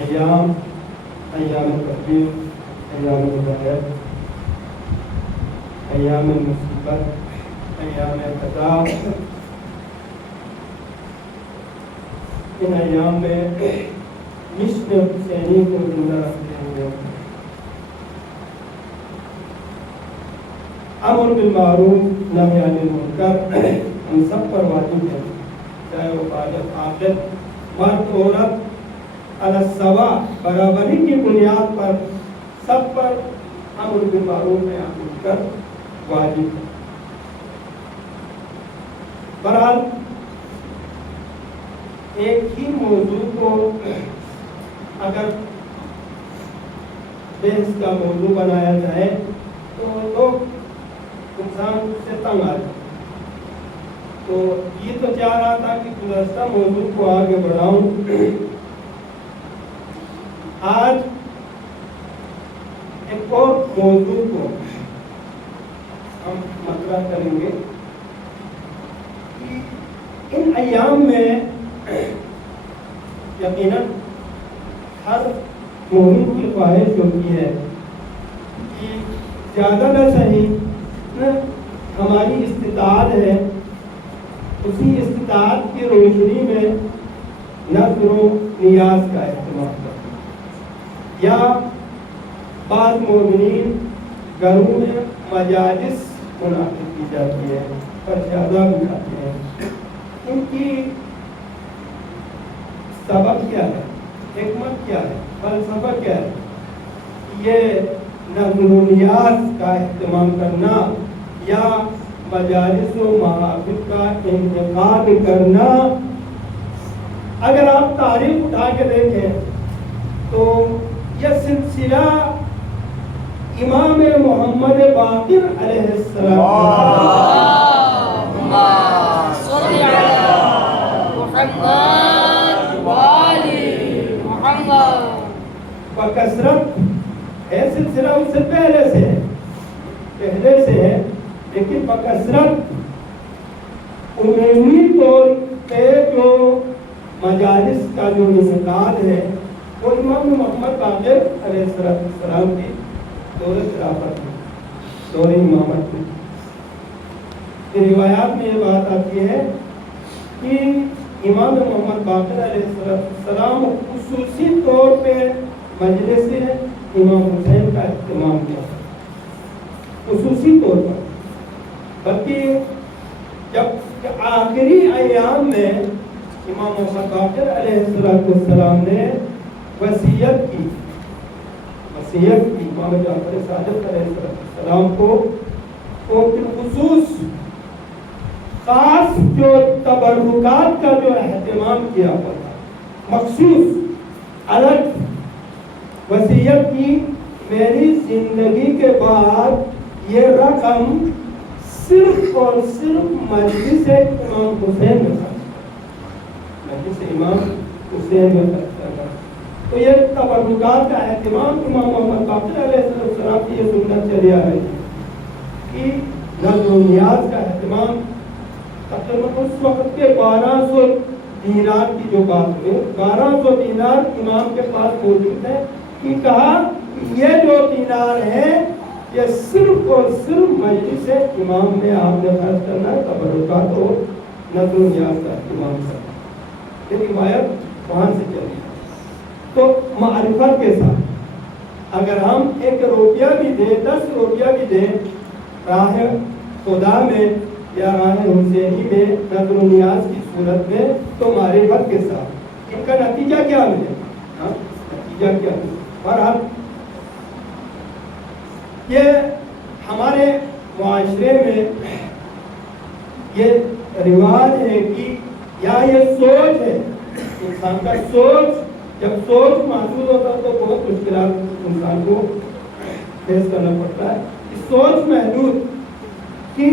ایام تقدیر، ایام ہدایت، ایام مصیبت، ایام قضا، ان ایام میں مشن حسینی کو زندہ رکھتے ہوئے امر بالمعروف نہی عن المنکر ہم سب پر واجب ہے، چاہے وہ بالغ عاقل مرد عورت، علی السوا برابری کی بنیاد پر سب پر امر بالمعروف نہی عن المنکر واجب ہے۔ بہرحال ایک ہی موضوع کو اگر بحث کا موضوع بنایا جائے تو لوگ انسان سے تنگ آ جائے، تو یہ تو چاہ رہا تھا کہ گزشتہ موضوع کو آگے بڑھاؤں۔ آج ایک اور موضوع کو ہم مطرح کریں گے کہ ان ایام میں یقیناً ہر مومن کی خواہش ہوتی ہے کہ زیادہ نہ صحیح ہماری استطاعت ہے، اسی استطاعت کی روشنی میں نذر و نیاز کا اہتمام کریں، یا بعض مومنین گھروں میں مجالس منعقد کی جاتی ہے، پرشادہ بھی کھاتے ہیں۔ ان کی سبب کیا ہے، حکمت کیا ہے، فلسفہ کیا ہے؟ یہ نذر و نیاز کا اہتمام کرنا یا مجالس و محافل کا انعقاد کرنا، اگر آپ تاریخ اٹھا کے دیکھیں تو یہ سلسلہ امام محمد باقر علیہ السلام بکثرت ہے، سلسلہ اس سے پہلے سے ہے، لیکن بکثرت عمومی طور پہ جو مجالس کا جو انعقاد ہے وہ امام محمد باقر علیہ السلام کی دور خلافت میں، دور امامت میں۔ روایات میں یہ بات آتی ہے کہ امام محمد باقر علیہ السلام خصوصی طور پہ مجلس امام حسین کا اہتمام کیا، خصوصی طور پر، بلکہ جب آخری ایام میں امام محمد باقر علیہ السلام نے وصیت کی امام جعفر صادق علیہ السلام کو بالخصوص خاص جو تبرکات کا جو اہتمام کیا ہوا تھا، مخصوص الگ وصیت کی، میری زندگی کے بعد یہ رقم صرف اور صرف مجلس امام حسین میں خرچ کرنا، مجلس امام حسین میں خرچ کرنا۔ تو یہ تبرکات کا اہتمام امام محمد باقر علیہ السلام کی یہ سنت چلی آ رہی ہے کہ نذر و نیاز کا اہتمام۔ تقریباً اس وقت کے 1200 دینار کی جو بات ہوئی، 1200 دینار امام کے پاس موجود ہے، کہ کہا یہ جو دینار ہے یہ صرف اور صرف مجلس امام میں آپ نے خرچ کرنا ہے، تبرکات اور نذر و نیاز کا اہتمام کرنا۔ یہ روایت وہاں سے چلی۔ تو معرفت کے ساتھ اگر ہم 1 روپیہ بھی دیں، 10 روپیہ بھی دیں راہ خدا میں یا راہ حسینی میں نذر و نیاز کی صورت میں، تو معرفت کے ساتھ ان کا نتیجہ کیا ملے گا؟ نتیجہ کیا ملے گا؟ بہرحال یہ ہمارے معاشرے میں یہ رواج ہے کہ یا یہ سوچ ہے انسان کا، سوچ جب سوچ محدود ہوتا ہے تو بہت مشکلات انسان کو فیس کرنا پڑتا ہے۔ سوچ محدود کہ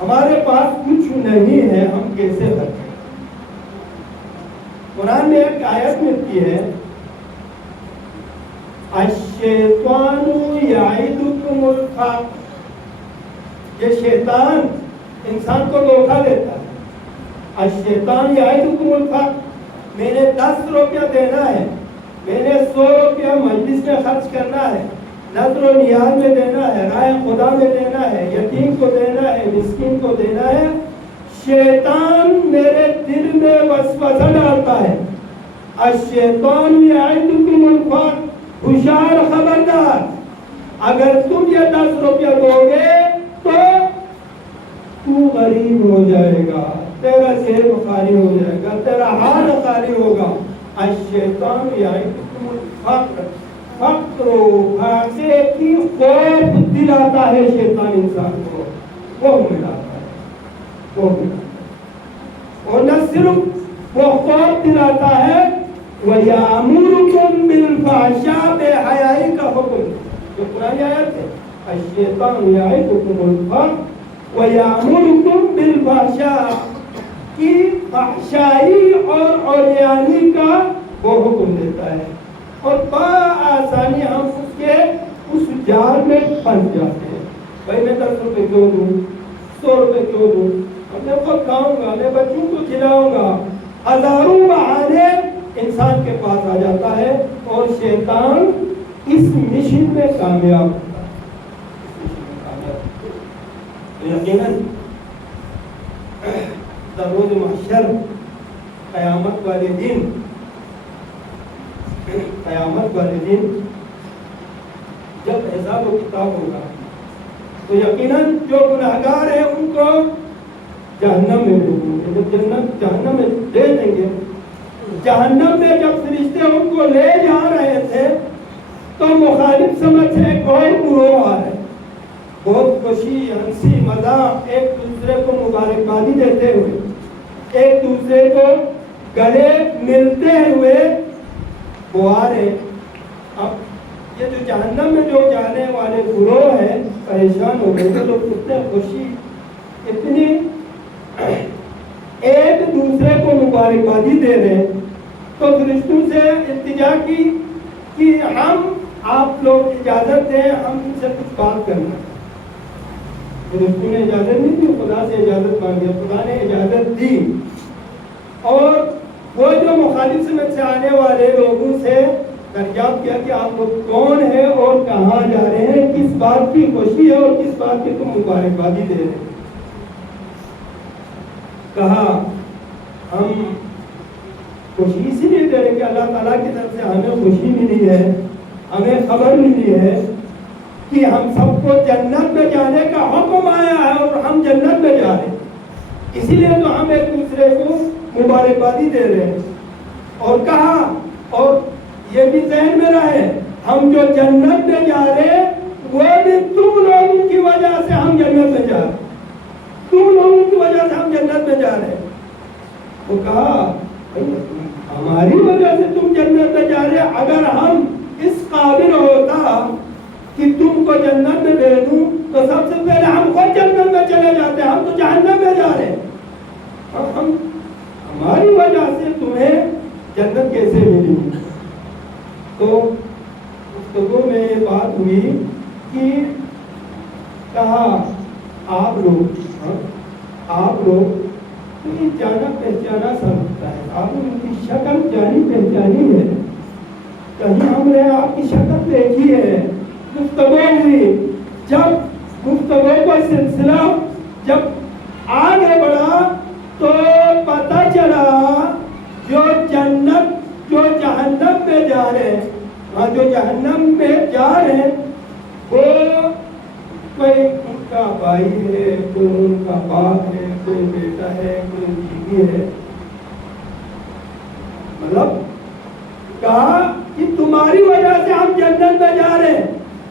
ہمارے پاس کچھ نہیں ہے، ہم کیسے خرچ کریں؟ قرآن میں ایک آیت ملتی ہے، الشیطان یعدکم الفقر، یہ شیطان انسان کو دھوکہ دیتا ہے، الشیطان یعدکم الفقر، میں نے 10 روپیہ دینا ہے، میں نے 100 روپیہ مجلس میں خرچ کرنا ہے، نظر و نیاز میں دینا ہے، رائے خدا میں دینا ہے، یتیم کو دینا ہے، مسکین کو دینا ہے، شیطان میرے دل میں وسوسہ ڈالتا ہے۔ الشیطان یعدکم الفقر، ہوشیار خبردار، اگر تم یہ 10 روپیہ دو گے تو تو غریب ہو جائے گا، تیرا جیب خالی ہو جائے گا، تیرا حال خالی ہوگا۔ الشیطان یعدکم الفقر، فقر و فاقے کی خوف دلاتا ہے شیطان انسان کو، وہ ملاتا ہے، وہ ملاتا ہے، اور نہ صرف وہ خوف دلاتا ہے، وَيَأْمُرُكُمْ بِالْفَحْشَاءِ، بے حیائی کا حکم، جو قرآن آیت ہے، الشیطان یعدکم الفقر وَيَأْمُرُكُمْ بِالْفَحْشَاءِ، کی فحشائی اور عریانی کا وہ حکم دیتا ہے، اور بآسانی ہم اس جال میں پھنس جاتے ہیں۔ بھائی میں 10 روپے کیوں دوں، 100 روپے کیوں دوں، میں خود کھاؤں گا، میں بچوں کو کھلاؤں گا، ہزاروں بہانے انسان کے پاس آ جاتا ہے، اور شیطان اس مشن میں کامیاب ہوتا ہے۔ یقیناً روز محشر، قیامت والے دن، جب حساب و کتاب ہوگا تو یقیناً جو گناہگار ہیں ان کو جہنم میں ڈالیں گے، جب جہنم میں لے دیں گے، جہنم میں جب فرشتے ان کو لے جا رہے تھے تو مخالف سمجھ سے ایک اور گروہ آ رہے، بہت خوشی، ہنسی، مذاق، ایک دوسرے کو مبارکبادی دیتے ہوئے، ایک دوسرے کو گلے ملتے ہوئے وہ آ رہے۔ اب یہ جو جہنم میں جو جانے والے گروہ ہیں پریشان ہو گئے تھے، لوگ اتنے خوشی، اتنی ایک دوسرے کو مبارکبادی دے رہے، تو فرشتوں سے التجا کی کہ ہم آپ لوگ اجازت دیں، ہم ان سے کچھ بات کرنا۔ فرشتوں نے اجازت نہیں دی، خدا سے اجازت مانگی، خدا نے اجازت دی، اور وہ جو مخالف سمت سے آنے والے لوگوں سے دریافت کیا کہ آپ لوگ کون ہیں اور کہاں جا رہے ہیں، کس بات کی خوشی ہے اور کس بات کی تم مبارکبادی دے رہے ہیں۔ کہا ہم خوشی اسی لیے دے رہے کہ اللہ تعالیٰ کی طرف سے ہمیں خوشی ملی ہے، ہمیں خبر ملی ہے کہ ہم سب کو جنت میں جانے کا حکم آیا ہے اور ہم جنت میں جا رہے ہیں، اسی لیے تو ہم ایک دوسرے کو مبارکبادی دے رہے ہیں۔ اور کہا، اور یہ بھی ذہن میں رہے، ہم جو جنت میں جا رہے ہیں وہ بھی تم لوگوں کی وجہ سے ہم جنت میں جا رہے ہیں، تم لوگوں کی وجہ سے ہم جنت میں جا رہے ہیں۔ وہ کہا ہماری وجہ سے تم جنت میں جا رہے، اگر ہم اس قابل ہوتا کہ تم کو جنت میں دے دوں تو سب سے پہلے ہم خود جنت میں چلے جاتے، ہم تو جہنم میں جا رہے ہیں، اور ہماری وجہ سے تمہیں جنت کیسے ملی؟ تو گفتگو میں یہ بات ہوئی کہ کہا آپ لوگ یہ جانا پہچانا سا لگتا ہے، آپ نے ان کی شکل جانی پہچانی ہے، کہیں ہم نے آپ کی شکل دیکھی ہے۔ گفتگو ہوئی، جب گفتگو کا سلسلہ جب آگے بڑھا تو پتہ چلا جو جہنم میں جا رہے ہیں، جو جہنم میں جا رہے ہیں وہ کوئی ان کا بھائی ہے، کوئی ان کا باپ ہے، کوئی بیٹا ہے، کوئی بیوی ہے، مطلب کہا کہ تمہاری وجہ سے ہم جنت میں جا رہے ہیں۔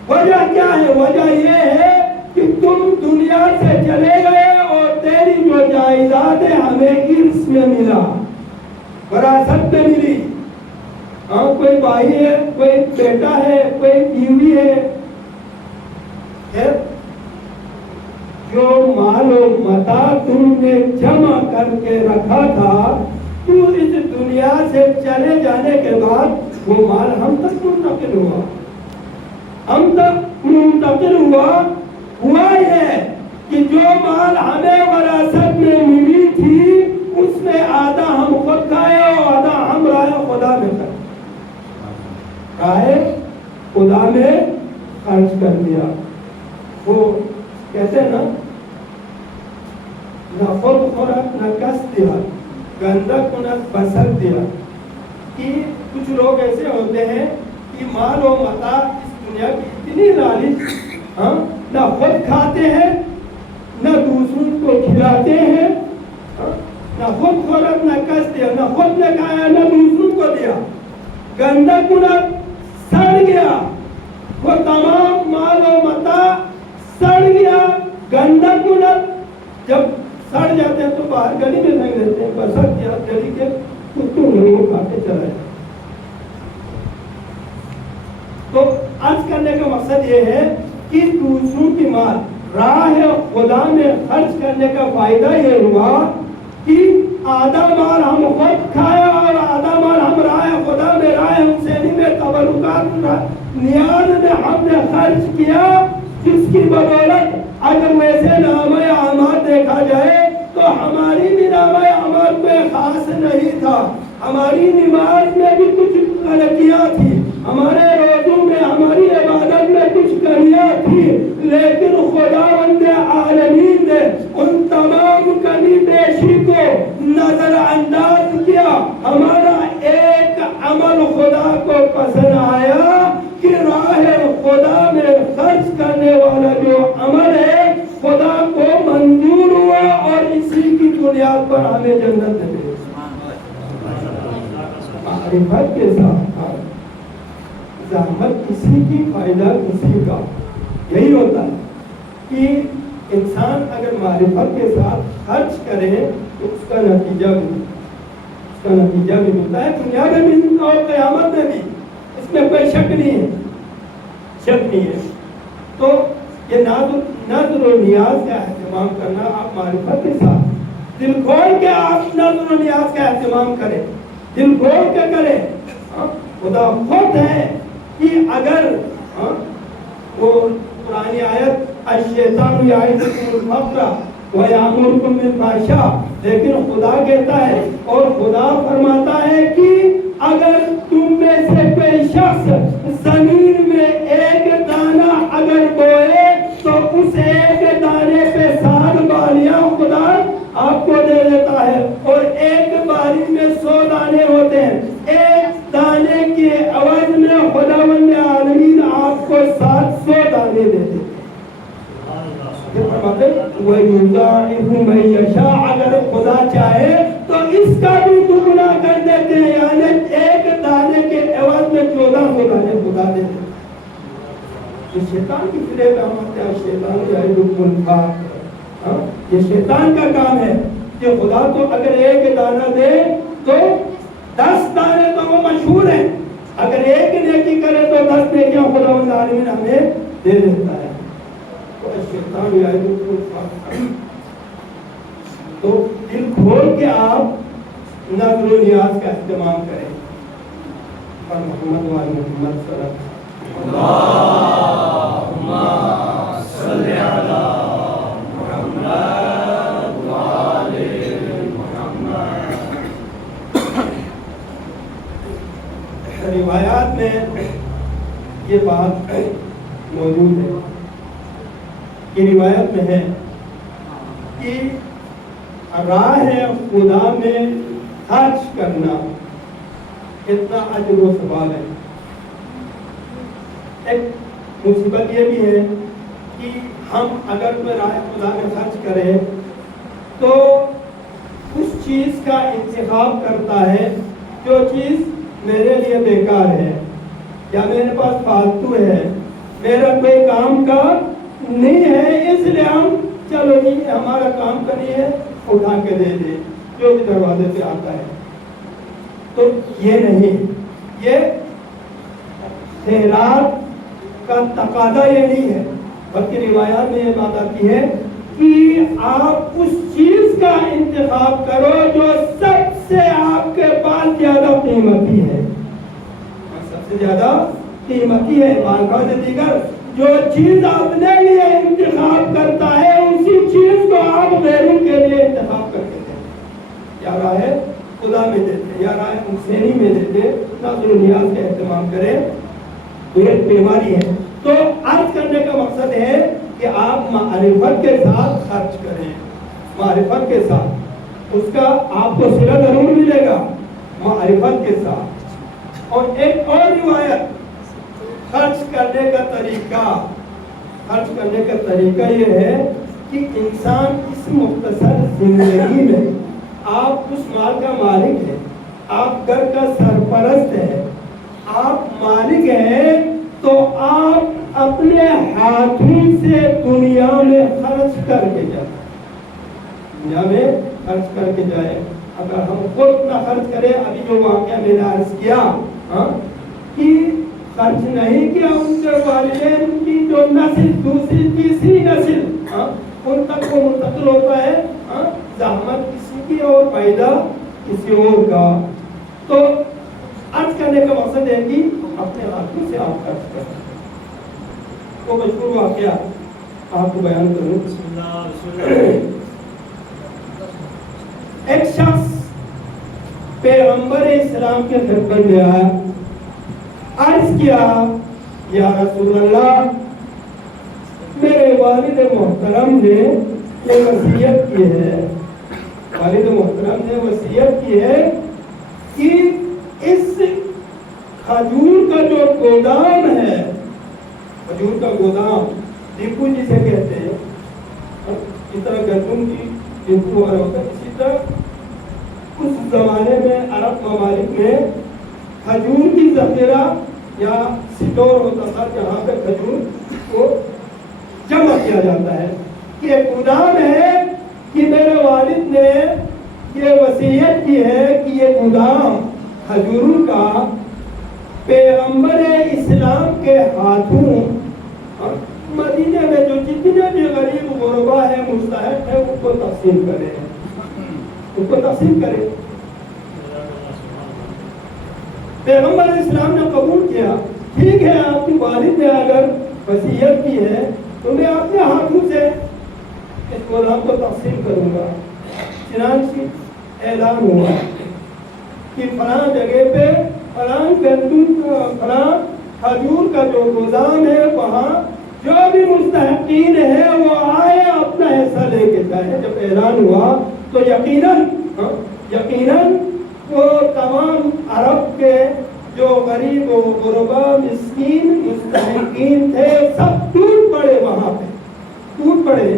وجہ کیا ہے؟ وجہ یہ ہے کہ تم دنیا سے چلے گئے اور تیری جو جائیداد ہے ہمیں ارث میں ملا، وراثت میں ملی۔ ہاں کوئی بھائی ہے، کوئی بیٹا ہے، کوئی بیوی ہے، جو مال و متاع تم نے جمع کر کے رکھا تھا، تو اس دنیا سے چلے جانے کے بعد وہ مال ہم تک منتقل ہوا، ہم تک منتقل ہوا یہ کہ جو مال ہمیں وراثت میں ملی تھی اس خود کھائے اور آدھا ہم رائے خدا میں کھائے، رائے خدا میں خرچ کر دیا۔ وہ کہتے ہیں نا، نہ خود خورت نہ کس دیا، گندہ کنت بسر دیا، کہ کچھ لوگ ایسے ہوتے ہیں کہ مال و متاع اس دنیا کی اتنی لالچ، نہ خود کھاتے ہیں نہ دوسروں کو کھلاتے ہیں، نہ خود خورت نہ کس دیا، نہ خود نے کھایا نہ دوسروں کو دیا، گندہ کنت سڑ گیا، وہ تمام مال و متاع سڑ گیا۔ گندہ کنت جب سڑ جاتے ہیں تو باہر گلی میں پھینک دیتے ہیں، بسر کیا گلی کے کتوں نے وہ کھا کے چلا جائے۔ تو آج کرنے کا مقصد یہ ہے کہ دوسروں کی مال راہ خدا میں خرچ کرنے کا فائدہ یہ ہوا کہ آدھا مال ہم خود کھایا اور آدھا مال ہم راہ خدا میں، راہ حسینی میں، تبرکات نیاز میں ہم نے خرچ کیا، جس کی بدولت اگر ویسے نامہ اعمال دیکھا جائے تو ہماری بھی نامہ اعمال پہ خاص نہیں تھا، ہماری نماز میں بھی کچھ غلطیاں تھی، ہمارے روزوں میں، ہماری عبادت میں کچھ کمیاں تھی، لیکن خداوند عالمین نے ان تمام کمی بیشی کو نظر انداز کیا۔ ہمارا ایک عمل خدا کو پسند آیا کہ راہ خدا میں خرچ کرنے والا جو عمل ہے خدا کو منظور ہوا، اور اسی کی بنیاد پر ہمیں جنت ملی۔ معرفت کے ساتھ زحمت کسی کی، فائدہ کسی کا۔ یہی ہوتا ہے کہ انسان اگر معرفت کے ساتھ خرچ کرے تو اس کا نتیجہ بھی ملتا ہے، دنیا میں بھی اور قیامت میں بھی، اس میں کوئی شک نہیں ہے۔ تو یہ نظر و نیاز کا اہتمام کرنا، آپ معرفت کے ساتھ دل کھول کے آپ نظر و نیاز کا اہتمام کریں، دل کھول کے کریں۔ خدا خود ہے کہ اگر وہ پرانی آیت الشیطان یعدکم الفقر ویأمرکم بالفحشاء، لیکن خدا کہتا ہے اور خدا فرماتا ہے کہ اگر تم میں سے کوئی شخص زمین میں ایک دانہ اگر بوئے تو اس ایک دانے پہ 7 بالیاں خدا آپ کو دے دیتا ہے، اور ایک بالی میں 100 دانے ہوتے ہیں، ایک دانے کے عوض میں خداوند عالمین آپ کو 700 دانے دے دیتے ہیں۔ وَيُضَاعِفُ مَن يَشَاءُ، اگر خدا چاہے تو اس کا بھی دگنا کر دیتے ہیں، یعنی ایک دانے کے عوض میں 1400 دانے خدا دے دیتے ہیں۔ یہ شیطان کی فریب ہے، ہمارے یہاں شیطان یعدکم الفقر، یہ شیطان کا کام ہے کہ خدا تو اگر ایک دانہ دے تو 10 دانے تو وہ مشہور ہیں، اگر ایک نیکی کرے تو 10 نیکیاں خداوند عالمین ہمیں دے دیتا ہے۔ شیطان یعدکم الفقر، تو دل کھول کے آپ نظر و نیاز کا اہتمام کریں۔ اور محمد وعلی محمد صلی اللہ اللہم صلی علی محمد وعلی محمد۔ روایات میں یہ بات موجود ہے، یہ روایت میں ہے کہ راہ خدا میں خرچ کرنا اتنا اجر و ثواب ہے۔ ایک مصیبت یہ بھی ہے کہ ہم اگر کوئی راہ خدا میں خرچ کریں تو اس چیز کا انتخاب کرتا ہے جو چیز میرے لیے بیکار ہے یا میرے پاس فالتو ہے، میرا کوئی کام کا نہیں ہے، اس لیے ہم چلو جی ہمارا کام کا نہیں ہے، اٹھا کے دے دے جو بھی دروازے پہ آتا ہے۔ تو یہ نہیں، یہ خیرات کا تقاضا یہ نہیں ہے، بلکہ روایات میں یہ بات آتی ہے کہ آپ اس چیز کا انتخاب کرو جو سب سے آپ کے پاس زیادہ قیمتی ہے، سب سے زیادہ قیمتی ہے۔ بانکا سے دیگر جو چیز اپنے لیے انتخاب کرتا ہے اسی چیز کو آپ غیروں کے لیے انتخاب کرتے ہیں، کیا راہ خدا میں یا رائے حسینی میں دے دے، نظر و نیاز کا اہتمام کریں، تو یہ بیماری ہے۔ تو عرض کرنے کا مقصد ہے کہ آپ معرفت کے ساتھ خرچ کریں، معرفت کے ساتھ، اس کا آپ کو صلہ ضرور ملے گا معرفت کے ساتھ۔ اور ایک اور روایت خرچ کرنے کا طریقہ، خرچ کرنے کا طریقہ یہ ہے کہ انسان اس مختصر زندگی میں، آپ اس مال کا مالک ہے، آپ گھر کا سرپرست ہے، آپ مالک ہیں، تو آپ اپنے ہاتھوں سے دنیا میں خرچ کر کے جائیں، دنیا میں خرچ کر کے جائیں۔ اگر ہم خود نہ خرچ کریں، ابھی جو واقعہ میں نے عرض کیا کہ خرچ نہیں کیا، ان کے والدین کی جو نسل، دوسری تیسری نسل ان تک وہ منتقل ہوتا ہے، زحمت کسی کی اور فائدہ کسی اور کا۔ تو عرض کرنے کا مقصد ہے کہ اپنے ہاتھوں سے آپ خرچ کریں۔ تو مشہور واقعہ آپ کو بیان کروں۔ ایک شخص پیغمبر اسلام کے خدمت میں آیا، عرض کیا یا رسول اللہ، میرے والد محترم نے یہ وصیت کی ہے، والد محترم نے وصیت کی ہے کہ اس کھجور کا جو گودام ہے، کھجور کا گودام ڈپو جسے کہتے ہیں، اس طرح گندم کی ڈپو وغیرہ ہوتا ہے، اسی طرح اس زمانے میں عرب ممالک میں کھجور کی ذخیرہ یا سٹور ہوتا تھا جہاں پہ کھجور کو جمع کیا جاتا ہے۔ یہ گودام ہے کہ میرے والد نے یہ وصیت کی ہے کہ یہ گودام کھجوروں کا پیغمبر اسلام کے ہاتھوں مدینے میں جو جتنے بھی غریب غربا ہے، مستحق ہے، ان کو تقسیم کرے، ان کو تقسیم کرے۔ پیغمبر اسلام نے قبول کیا، ٹھیک ہے، آپ کی والد نے اگر وصیت کی ہے تو میں اپنے ہاتھوں سے اس گودام کو تقسیم کروں گا۔ چنانچہ اعلان ہوا کہ فلاں جگہ پہ فلاں گندم، فلاں کھجور کا جو گودام ہے، وہاں جو بھی مستحقین ہے وہ آئے اپنا حصہ لے کے جائے۔ جب اعلان ہوا تو یقیناً وہ تمام عرب کے جو غریب و غربا، مسکین، مستحقین تھے، سب ٹوٹ پڑے، وہاں پہ ٹوٹ پڑے،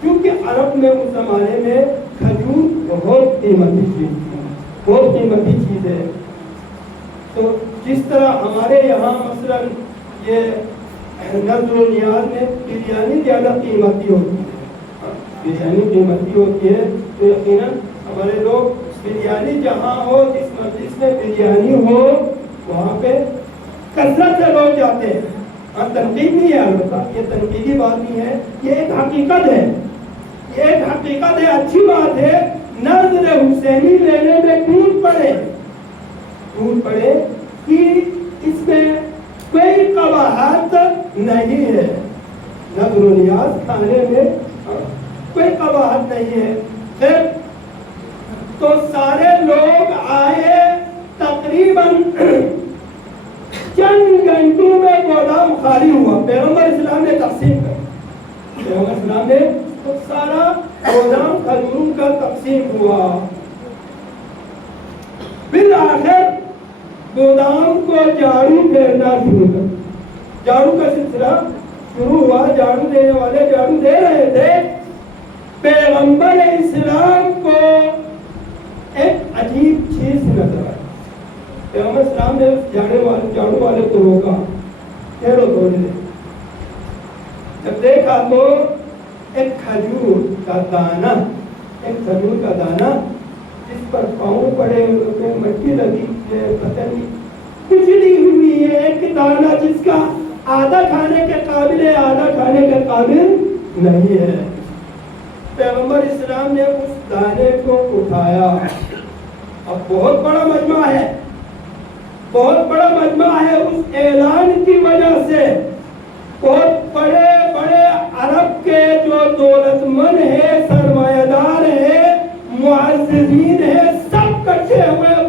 کیونکہ عرب میں اس زمانے میں کھجور بہت قیمتی چیز تھی، بہت قیمتی چیز ہے۔ تو جس طرح ہمارے یہاں مثلا یہ نظر و نیاز میں بریانی زیادہ قیمتی ہوتی ہے، بریانی قیمتی ہوتی ہے، تو یقیناً ہمارے لوگ بریانی جہاں ہو، جس مجلس میں بریانی ہو، وہاں پہ کثرت سے لوگ جاتے ہیں۔ تنقید نہیں ہے، البتہ یہ تنقیدی بات نہیں ہے، یہ ایک حقیقت ہے، یہ ایک حقیقت ہے، اچھی بات ہے۔ نظر حسینی لینے میں ٹوٹ پڑے کہ اس میں کوئی قباحت نہیں ہے، نظر و نیاز کھانے میں کوئی قباحت نہیں ہے۔ پھر تو سارے لوگ آئے، تقریباً چند گھنٹوں میں گودام خالی ہوا، پیغمبر اسلام نے تقسیم کر، پیغمبر اسلام نے تو سارا گودام کھجوروں کا تقسیم ہوا۔ بالآخر گودام کو جھاڑو پھیرنا شروع کر، جھاڑو کا سلسلہ شروع ہوا، جھاڑو دینے والے جھاڑو دے رہے تھے۔ پیغمبر اسلام کو ایک عجیب چیز نظر آئی، پیغمبر اسلام نے جھاڑو والے کو روکا، ٹھہرو تھوڑی دیر۔ جب دیکھا تو ایک کھجور کا دانہ، ایک کھجور کا دانہ جس پر پاؤں پڑے ہوئے، مٹی لگی ہے، پتہ نہیں کچھ نہیں ہوئی ہے، ایک دانہ جس کا آدھا کھانے کے قابل ہے، آدھا کھانے کے قابل نہیں ہے۔ پیغمبر اسلام نے اس دانے کو اٹھایا، اب بہت بڑا مجمع ہے، بہت بڑا مجمع ہے، اس اعلان کی وجہ سے بہت بڑے بڑے عرب کے جو دولت مند ہیں، سرمایہ دار ہیں، معززین ہیں، سب کٹھے ہوئے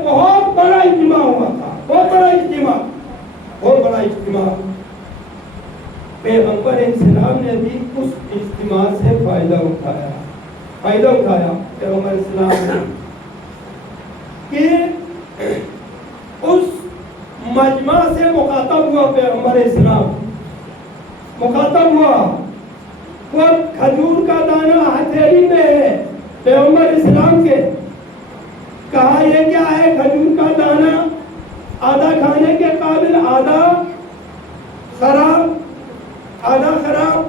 پیغمبر اسلام نے بھی اس اجتماع سے فائدہ اٹھایا پیغمبر اسلام نے کہ اس مجمع سے مخاطب ہوا پیغمبر اسلام مخاطب ہوا وہ کھجور کا دانہ ہتھیلی میں ہے پیغمبر اسلام کے کہا یہ کیا ہے کھجور کا دانہ آدھا کھانے کے قابل آدھا خراب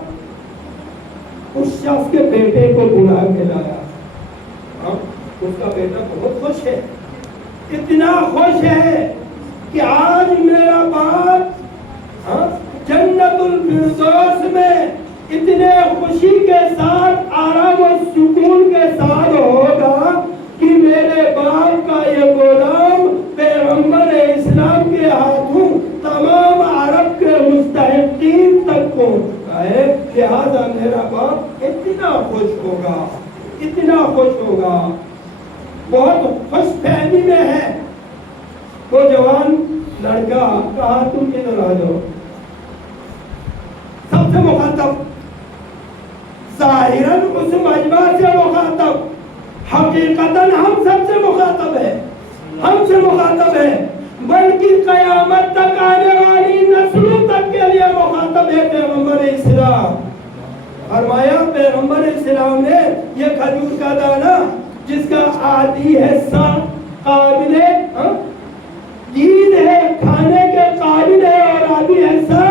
اس شخص کے بیٹے کو بلا کے لایا اس کا بیٹا بہت خوش ہے اتنا خوش ہے کہ آج میرا باپ جنت الفردوس میں اتنے خوشی کے ساتھ آرام و سکون کے ساتھ ہوگا کہ میرے باپ کا یہ گودام پیغمبر اسلام کے ہاتھوں تمام عرب کے مستحقین تک پہنچا ہے لہذا میرا باپ اتنا خوش ہوگا بہت خوش فہمی میں ہے وہ جوان لڑکا کہا تم ادھر آ جاؤ سب سے مخاطب ظاہراً اس مجمع سے مخاطب حقیقتاً ہم سب سے مخاطب ہے بلکہ قیامت تک آنے والی نسلوں تک کے لیے مخاطب ہے پیغمبر اسلام فرمایا پیغمبر اسلام نے یہ کھجور کا دانہ جس کا آدھی حصہ قابل دین ہے کھانے کے قابل ہے اور آدھی حصہ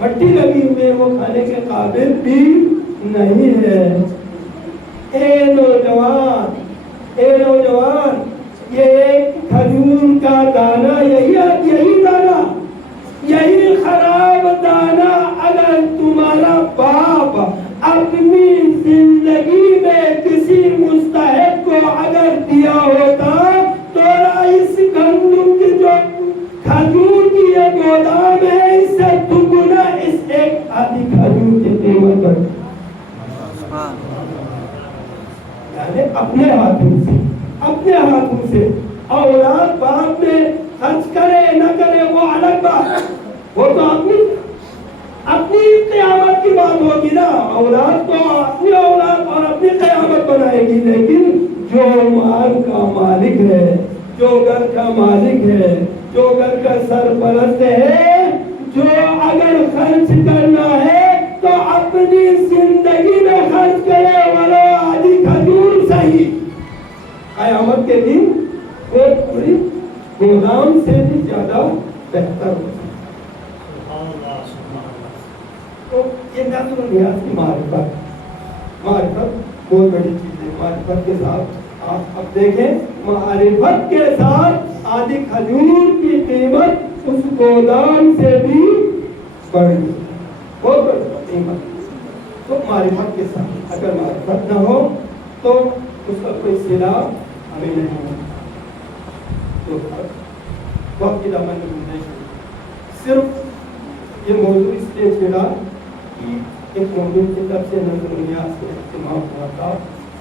مٹی لگی ہوئی وہ کھانے کے قابل بھی نہیں ہے اے نوجوان یہ ایک کھجور کا دانہ یہی خراب دانہ اگر تمہارا باپ اپنی زندگی میں کسی مستحق کو اگر دیا ہوتا تو اس گندم کی جو کھجور کی یہ گودام ہے اس سے دگنا اس ایک آدھی کھجور کی قیمت پر یعنی اپنے ہاتھوں سے اولاد باپ میں خرچ کرے نہ کرے وہ الگ بات وہ تو اپنی قیامت کی بات ہوگی نا اولاد کو اپنی اولاد اور اپنی قیامت بنائے گی لیکن جو مال کا مالک ہے جو گھر کا مالک ہے جو گھر کا سرپرست ہے جو اگر خرچ کرنا ہے تو اپنی زندگی میں خرچ کرے والا آدھی کھجور صحیح قیامت کے دن وہ پوری گودام سے بھی زیادہ بہتر ہوتا ہے تو یہ نظر و نیاز کی معرفت بہت بڑی چیز ہے معرفت کے ساتھ آپ اب دیکھیں معرفت کے ساتھ آدھی کھجور کی قیمت اس گودام سے بھی بڑھ گئی بہت بڑی قیمت تو معرفت کے ساتھ اگر معرفت نہ ہو تو اس کا کوئی صلہ ہمیں نہیں ہو تو وقت کی دامن میں گنجائش صرف یہ موضوع اس لیے چھڑا کہ ایک موضوع کی طرف سے نظر و نیاز کا اہتمام ہوا تھا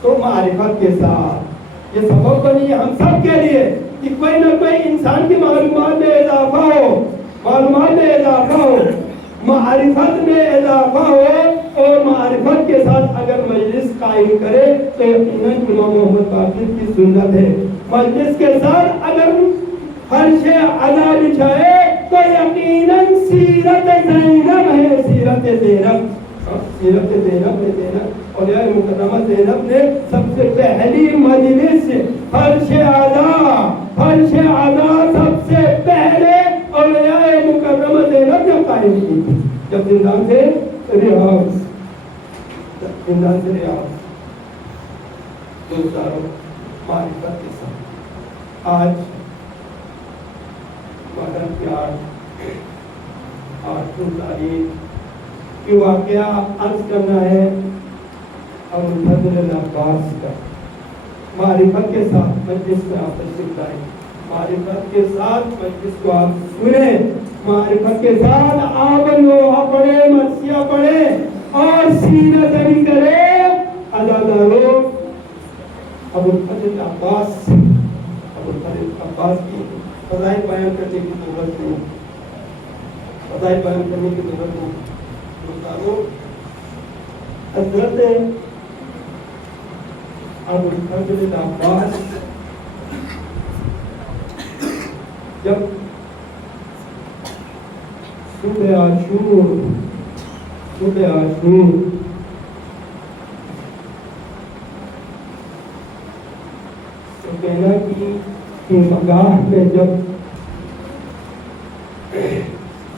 تو معرفت کے ساتھ یہ سبب بنی ہم سب کے لیے کہ کوئی نہ کوئی انسان کی معلومات میں اضافہ ہو معرفت میں اضافہ ہو اور معرفت کے ساتھ اگر مجلس قائم کرے تو یقیناً امام محمد باقر کی سنت ہے مجلس کے ساتھ اگر فرش عزا بچھائے تو یقیناً سیرت زینب ہے سیرت زینب ہے اور یہ مکرمہ زینب نے سب سے پہلی مجلس فرش عزا سب سے پہلے اور یہ مکرمہ زینب نے قائم کی تھی جب زندان سے رہا دوستاروں معرفت کے ساتھ آج محرم کی 8 تاریخ کی واقعہ عرض کرنا ہے ابو الفضل العباس کا معرفت کے ساتھ مجلس میں آپ تشریف لائیں معرفت کے ساتھ مجلس کو آپ سنیں معرفت کے ساتھ آپ لوہا پڑھے مرثیہ پڑھے اور سینہ زنی کرے عزاداروں ابو الفضل العباس کی فضائل بیان کرنے کی ضرورت نہیں فضائل بیان کرنے کی ضرورت ہو دوستانوں حضرت ابوالفضل العباس جب صبح عاشور سکینہ کی مگاہ میں جب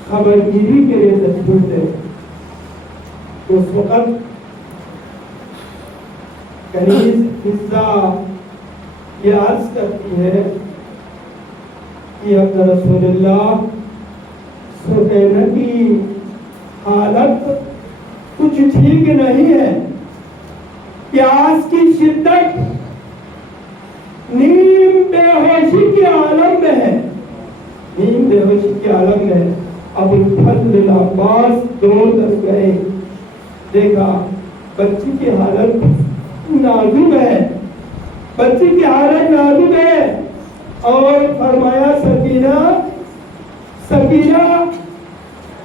خبرگیری کے لیے تشریف تھے تو اس وقت کنیز فضہ یہ عرض کرتی ہے کہ اب رسول اللہ سکینہ کی حالت کچھ ٹھیک نہیں ہے، پیاس کی شدت، نیم بے ہوشی کے عالم میں ہے، نیم بے ہوشی کے عالم میں ہے۔ ابوالفضل العباس دور تک گئے، دیکھا بچی کی حالت نازک ہے، بچی کی حالت نازک ہے، اور فرمایا سکینہ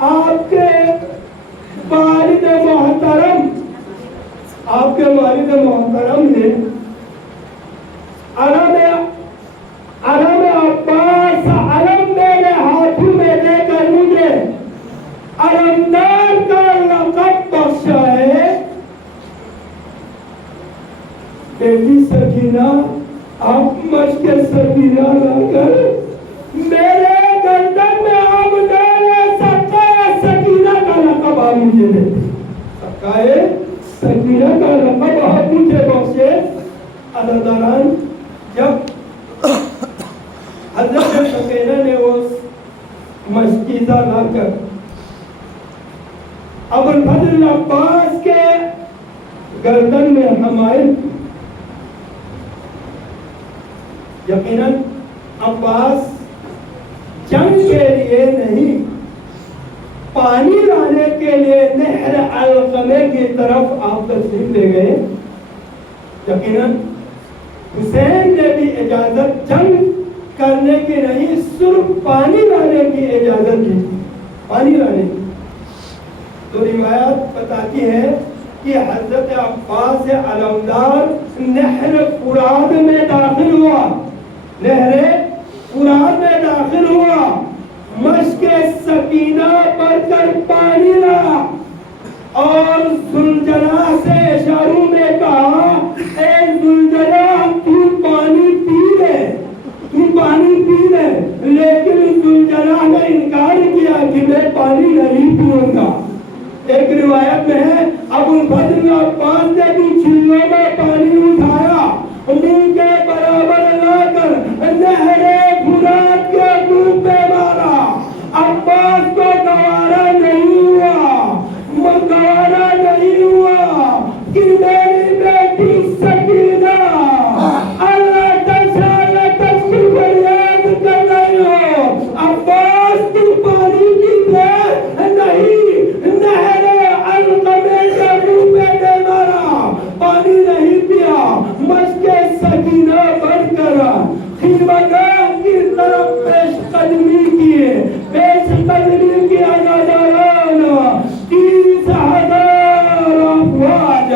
آپ کے والد محترم نے علم عباس علم میرے ہاتھوں میں دے کر مجھے علمدار کا لقب بخشا ہے۔ بیٹی سکینہ آپ مشق سکینہ لا کر میرے گردن میں آپ سکینہ کا لقب آپ مجھے دے، سکینہ کا لقب آپ مجھے بخشے۔ عزاداران جب حضرت سکینہ نے اس مشکیزہ لا کر ابوالفضل العباس کے گردن میں حمائل، یقیناً عباس جنگ کے لیے نہیں، پانی لانے کے لیے نہر علقمہ کی طرف آپ تشریف لے گئے۔ یقیناً حسین نے بھی اجازت جنگ کرنے کی نہیں، صرف پانی لانے کی اجازت دی، پانی لانے کی۔ تو روایت بتاتی ہے کہ حضرت عباس علمدار نہر فرات میں داخل ہوا، نہر فرات میں داخل ہوا، مشق سکینہ پر کر پانی لا، اور ذوالجلاء سے اشاروں میں کہا اے ذوالجلاء تو پانی پی لے، لیکن ذوالجلاء نے انکار کیا کہ میں پانی نہیں پیوں گا۔ ایک روایت میں ہے ابوالفضل العباس نے بھی چھلوں میں پانی اٹھایا، منہ کے برابر لا کر نہر فرات کے منہ پہ مارا۔ عباس کو گوارا نہیں ہوا کہ میری بیٹی سکینہ اللہ تشکر فریاد کر رہی ہو، عباس تو پانی پیتے نہیں، نہر علقمہ کے منہ پہ دے مارا، پانی نہیں پیا، مشق سکینہ بن کر خیمگاہ کی طرف پیش قدمی کی عزاداران 30,000 افواج،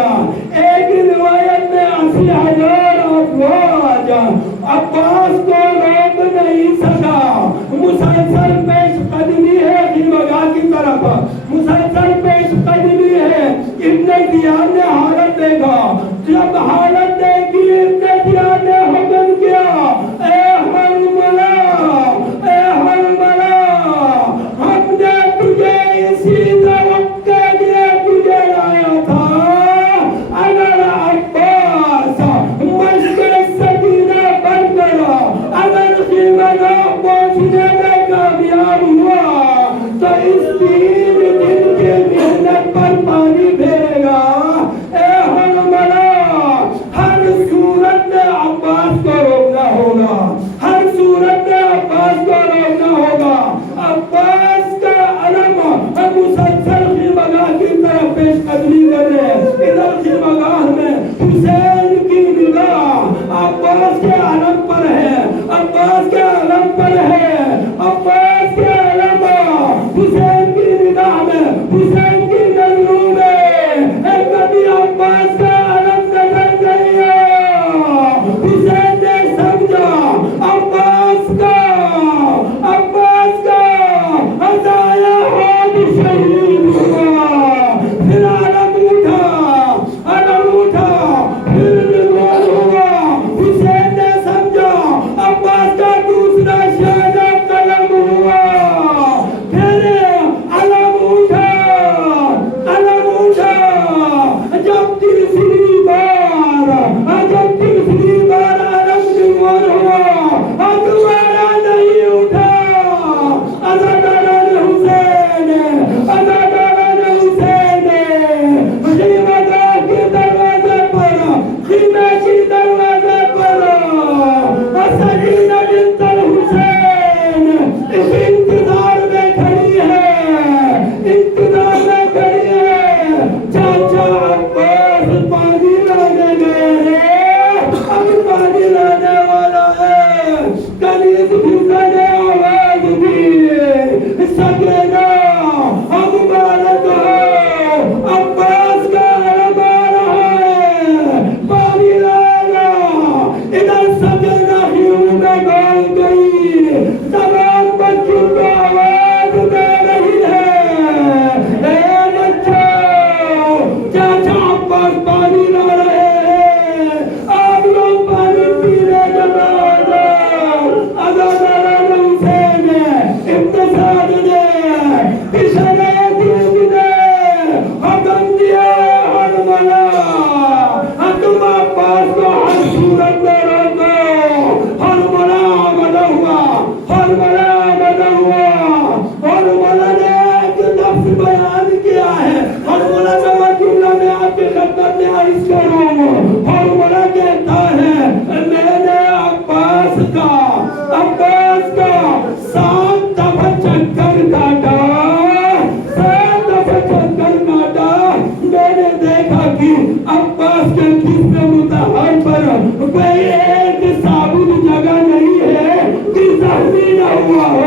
ایک روایت میں 80,000 افواج عباس کو روک نہیں سکا، مسلسل پیش قدمی ہے خیمگاہ کی طرف، مسلسل پیش قدمی ہے۔ ابن زیاد نے حالت دیکھا، جب حالت دیکھی ابن زیاد نے حکم کیا اے حرملہ، ہم نے تجھے اسی وقت کے لیے تجھے لایا تھا، اگر عباس مشق سکینہ بن گیا، اگر خیمگاہ پہنچنے میں کامیاب ہوا تو اس 3 دن کی محنت پر پانی پھیرے گا۔ اے حرملہ، ہر صورت میں عباس کو روکنا ہوگا، ہر صورت میں عباس کو روکنا ہوگا۔ عباس کا علم مسلسل خیمگاہ کی طرف پیش قدمی کر رہے ہیں، ادھر خیمگاہ میں حسین کی نگاہ عباس کے علم پر ہے، عباس کے علم پر ہے، عباس کے علم حسین کوئی ایک ثابت جگہ نہیں ہے کہ زخمی نہ ہوا ہو.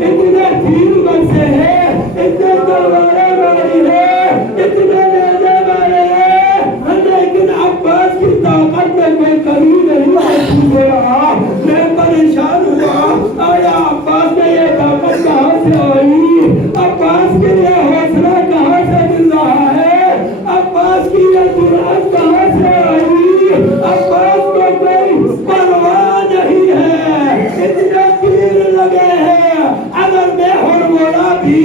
اتنے تیر برسے ہیں, اتنے تلواریں ماری ہیں, اتنے نیزے مارے ہیں, لیکن عباس کی طاقت میں کوئی کمی نہیں محسوس ہو رہا. میں پریشان ہوا, آیا عباس میں یہ طاقت کہاں سے آئی؟ عباس کے لیے حوصلہ کہاں سے مل رہا ہے؟ عباس کی یہ جرأت کہاں سے آئی؟ عباس کو کوئی پرواہ نہیں ہے, اتنے تیر لگے ہیں. اگر میں ہڑبوڑا بھی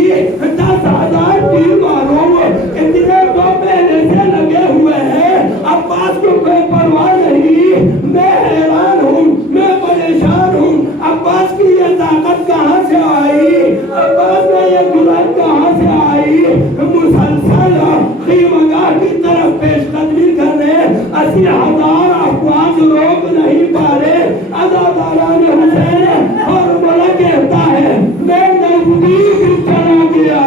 10,000 تیر ماروں, اتنے تو پہلے سے لگے ہوئے ہیں, عباس کو کوئی پرواہ نہیں. میں حیران ہوں, میں پریشان ہوں, عباس کی یہ طاقت کہاں سے آئی؟ عباس میں یہ جرأت کہاں سے آئی؟ مسلسل خیمگاہ کی طرف پیش قدمی کرنے 80,000 افواج روک نہیں پا رہے. عزاداران حسین اور بڑا کہتا ہے میں نزدیک چلا گیا,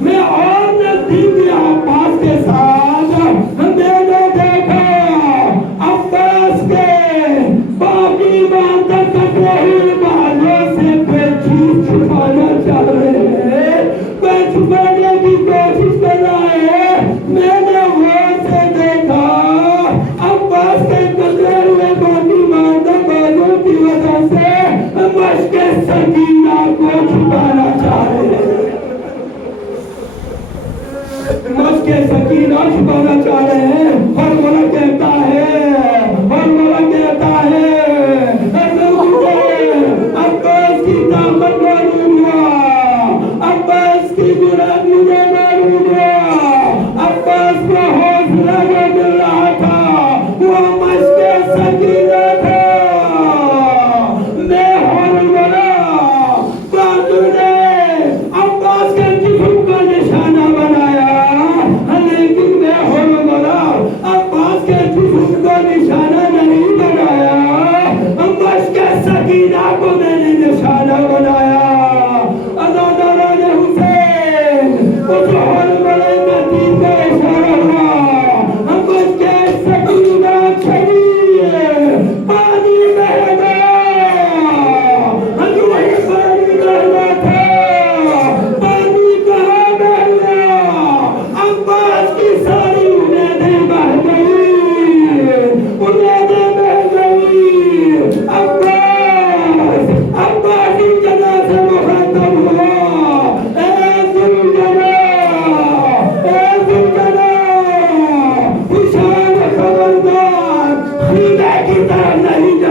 میں اور نزدیک گیا عباس کے ساتھ. میں نے دیکھا عباس کے باقی باندھے کٹے ہوئے بالوں سے کوئی چیز چھپانا چاہ رہے ہیں, کوئی چھپانے کی کوشش کر رہا ہے. میں نے غور سے دیکھا عباس کے کٹے ہوئے باقی باندھے بالوں کی وجہ سے مشک سکینہ کو چھپانا چاہ رہے ہیں, مشک سکینہ چھپانا چاہ رہے ہیں. اور مولا کہتا ہے, اور مولا کہتا ہے عباس کی طاقت معلوم ہوا, عباس کی جرأت مجھے معلوم ہوا. عباس کو حوصلہ جو مل رہا تھا وہ مشک سکینہ تھا. میں ہڑبڑا, بہادر نے عباس کے جسم کا نشانہ بنایا, لیکن میں ہڑبڑا, عباس کے جسم کا نشانہ نہیں بنایا, مشک سکینہ کو میں نے نشانہ بنایا. عزاداران حسین اس ہڑبڑے کا تیر کا اشارہ ہوا, مشک سکینہ چلی, پانی بہہ گیا. جو ہی پانی بہنا تھا, پانی کہاں بہ گیا؟ عباس کی ساری امیدیں بہہ گئی, امیدیں بہہ گئی. عباس, عباس کی جگہ سے مخاطب ہوا, اے ذوالجلال, اے ذوالجلال, حسین خبردار, خیمے کی طرف نہیں